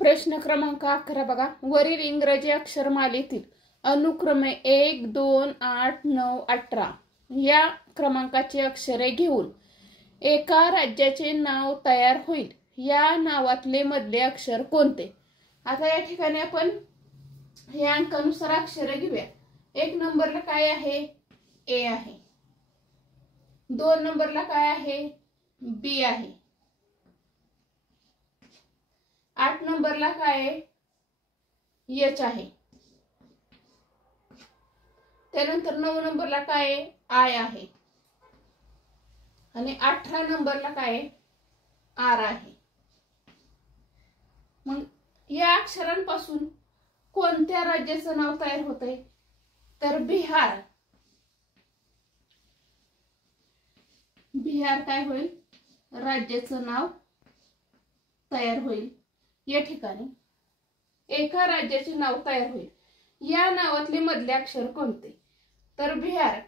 प्रश्न क्रमांक 11 बघा. वरील इंग्रजी अक्षरमालेतील अनुक्रमे 1, 2, 8, 9, 18 या क्रमांकाची अक्षरे घेऊन एका राज्याचे नाव तयार होईल. या नावातले मधले अक्षर कोणते? आता या ठिकाणी आपण हे अंकानुसार अक्षरे घेऊया. 1 नंबरला काय आहे? ए आहे. 2 नंबरला काय आहे? बी आहे. 8 नंबरला काय आहे? एच आहे. त्यानंतर 9 नंबरला काय आहे? आय आहे. आणि 18 नंबरला काय आहे? आर आहे. मग या अक्षरांपासून कोणत्या राज्याचं नाव तयार होतंय? तर बिहार. बिहार काय होईल? राज्याचं नाव तयार होईल. या ठिकाणी एका राज्याचे नाव तयार होईल. या नावातले मधले अक्षर कोणते? तर बिहार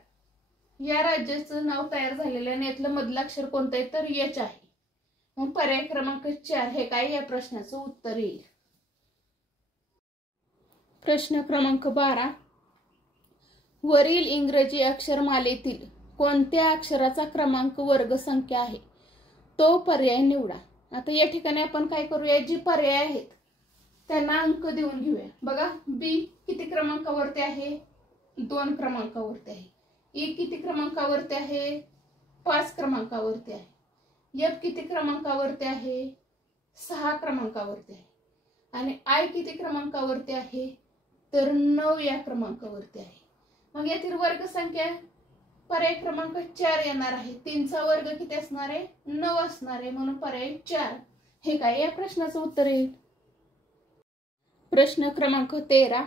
या राज्याचं नाव तयार झालेलं आहे. यातलं मधलं अक्षर कोणतं आहे? तर एच आहे. मग पर्याय क्रमांक 4 हे काय या प्रश्नाचं उत्तर येईल. प्रश्न क्रमांक 12. वरील इंग्रजी अक्षरमालेतील कोणत्या अक्षराचा क्रमांक वर्ग संख्या आहे? तो पर्याय निवडा. आता या ठिकाणी आपण काय करूया? जी पर्याय आहेत त्यांना अंक देऊन घेऊया. बघा, बी किती क्रमांकावरती आहे? 2 क्रमांकावरती आहे. ई किती क्रमांकावरती आहे? 5 क्रमांकावरती आहे. एफ किती क्रमांकावरती आहे? 6 क्रमांकावरती आहे. आणि आय किती क्रमांकावरती आहे? तर 9 या क्रमांकावरती आहे. मग यातील वर्ग संख्या पर्याय क्रमांक 4 येणार आहे. 3 चा वर्ग किती असणार आहे? 9 असणार आहे. म्हणून पर्याय 4 हे काय या प्रश्नाचं उत्तर येईल. प्रश्न क्रमांक 13.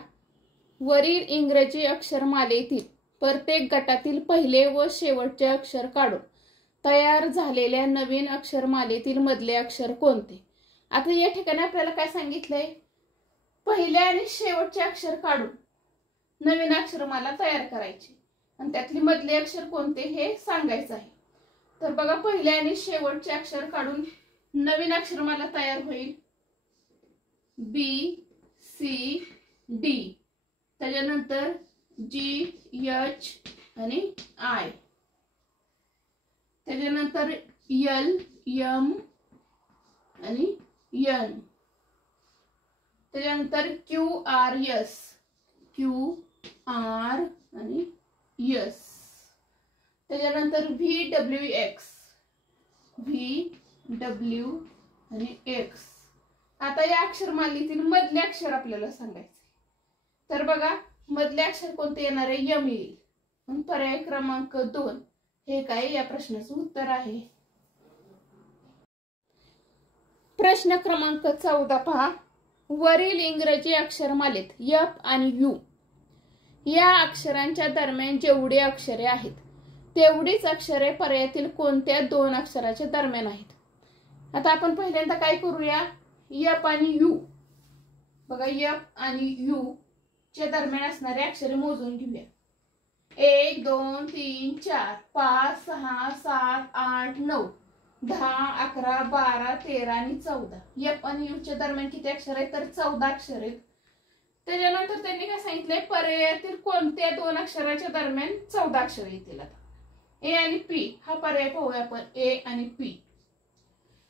वरील इंग्रजी अक्षरमालेतील प्रत्येक गटातील पहिले व शेवटचे अक्षर काढून तयार झालेल्या नवीन अक्षरमालेतील मधले अक्षर कोणते? आता या ठिकाणी आपल्याला काय सांगितलंय? पहिले आणि शेवटचे अक्षर काढून नवीन अक्षरमाला तयार करायची आणि त्यातली मधले अक्षर कोणते हे सांगायचं आहे. तर बघा, पहिले आणि शेवटचे अक्षर काढून नवीन अक्षरमाला तयार होईल. B, C, D. त्याच्यानंतर जी, एच आणि आय. त्याच्यानंतर एल, एम आणि एन. त्याच्यानंतर Q, R, S. Q, R आणि एस. त्याच्यानंतर V, W, X. V, W आणि एक्स. आता या अक्षरमालेतील मधले अक्षर आपल्याला सांगायचे. तर बघा, मधले अक्षर कोणते येणार आहे? यम येईल. मग पर्याय क्रमांक 2 हे काय या प्रश्नाचं उत्तर आहे. प्रश्न क्रमांक 14 पहा. वरील इंग्रजी अक्षरमालेत एफ आणि यू या अक्षरांच्या दरम्यान जेवढी अक्षरे आहेत तेवढीच अक्षरे पर्यायातील कोणत्या 2 अक्षराच्या दरम्यान आहेत? आता आपण पहिल्यांदा काय करूया? एफ आणि यू. बघा, एफ आणि यू च्या दरम्यान असणारे अक्षरे मोजून घेऊया. 1, 2, 3, 4, 5, 6, 7, 8, 9, 10, 11, 12, 13 आणि 14. एफ आणि यू च्या दरम्यान किती अक्षर आहेत? तर 14 अक्षर आहेत. त्याच्यानंतर त्यांनी काय सांगितलंय? पर्यायातील कोणत्या 2 अक्षराच्या दरम्यान 14 अक्षर येतील. आता ए आणि पी हा पर्याय पाहूया आपण. ए आणि पी.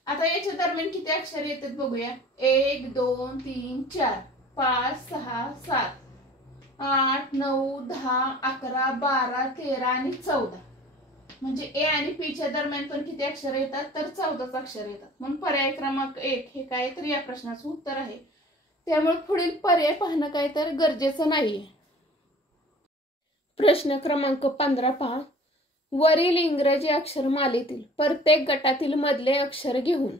आता याच्या दरम्यान किती अक्षर येतात बघूया. 1, 2, 3, 4, 5, 6, 7, 8, 9, 10, 11, 12, 13 आणि 14. म्हणजे ए आणि पी च्या दरम्यान पण किती अक्षर येतात? तर 14 अक्षर येतात. म्हणून पर्याय क्रमांक 1 हे काय तर या प्रश्नाचं उत्तर आहे. त्यामुळे पुढील पर्याय पाहणं काय तर गरजेचं नाहीये. प्रश्न क्रमांक 15 पहा. वरील इंग्रजी अक्षरमालेतील प्रत्येक गटातील मधले अक्षर घेऊन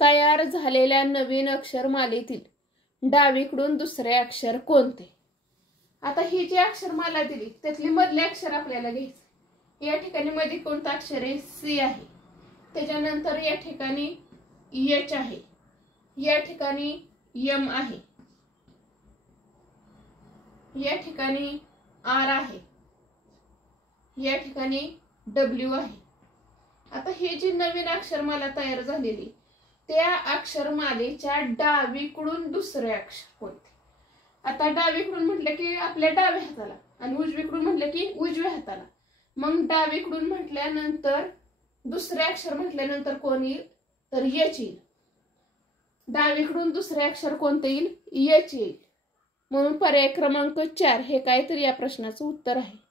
तयार झालेल्या नवीन अक्षरमालेतील डावीकडून दुसरे अक्षर कोणते? आता ही जी अक्षरमाला दिली त्यातली मधले अक्षर आपल्याला घ्यायचे. या ठिकाणी मध्ये कोणतं अक्षर आहे? सी आहे. त्याच्यानंतर या ठिकाणी एच आहे. या ठिकाणी एम आहे. या ठिकाणी आर आहे. या ठिकाणी डब्ल्यू आहे. आता हे जी नवीन अक्षरमाला तयार झालेली त्या अक्षरमालेच्या डावीकडून दुसरे अक्षर कोणते? आता डावीकडून म्हटलं की आपल्या डाव्या हाताला आणि उजवीकडून म्हटलं की उजव्या हाताला. मग डावीकडून म्हटल्यानंतर दुसरे अक्षर म्हटल्यानंतर कोण येईल? तर यच येईल. डावीकडून दुसरे अक्षर कोणते येईल? यच येईल. म्हणून पर्याय क्रमांक 4 हे काय तर या प्रश्नाचं उत्तर आहे.